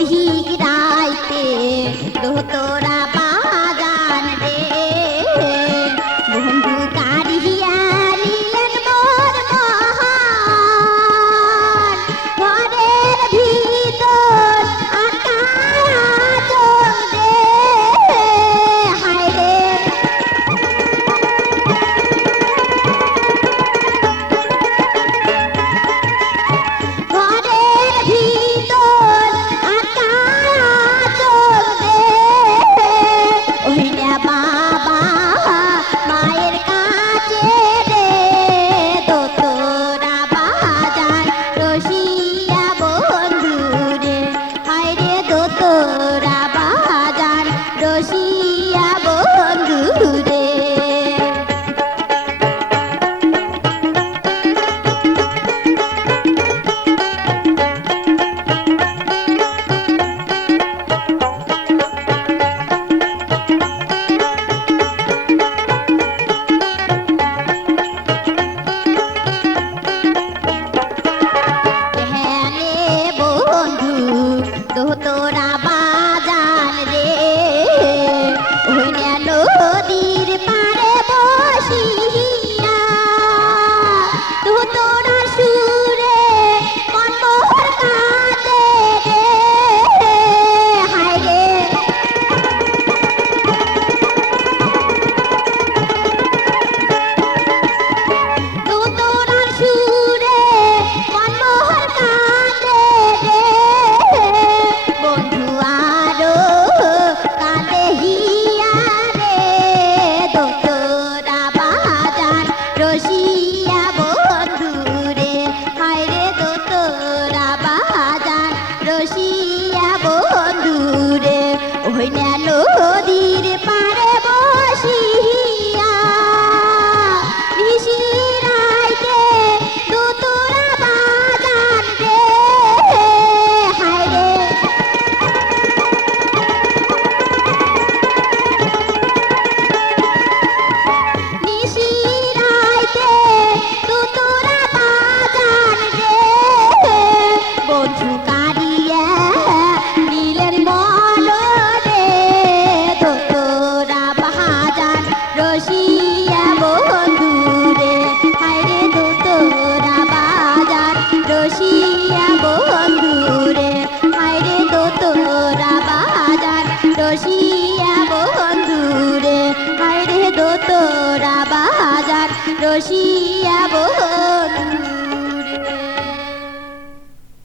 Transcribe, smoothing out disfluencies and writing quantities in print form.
ঠিক রাইতে দোতরা বাজান রে বন্ধু কারিয়া নিলেন মোর মহান ঘরের ভিতর আকাশ রে হায় রে ঘরের ভিতর আকাশ রে ওইটা বাবা মায়ের কাছে রে দোতরা বাজান রসিয়া বন্ধু রে হায় রে দোতরা বাজান রসিয়া বন্ধু রে ধ্যানে বন্ধু দোতরা বাজান রে ওইনা নদীর পাড়ে বসিয়া দোতরা সুরে মনমোহর কাঁদে রে হায় রে দোতরা সুরে মনমোহর কাঁদে রে বন্ধু আরো কাঁদে হিয়া রে দোতরা বাজান রসিয়া বন্ধু রে হায় রে দোতরা বাজান রসিয়া বন্ধু রে ওইনা নদীর পাড়ে বসিয়া নিশিরাইতে দোতরা বাজান রে হায় রে নিশিরাইতে দোতরা বাজান রে বন্ধু কারিয়া নীলের মন রে দোতরা বাজান রসিয়া বন্ধু রে হায় রে দোতরা বাজান রসিয়া বন্ধু রে হায় রে দোতরা বাজান রসিয়া বন্ধু রে হায় রে দোতরা বাজান রসিয়া বন্ধু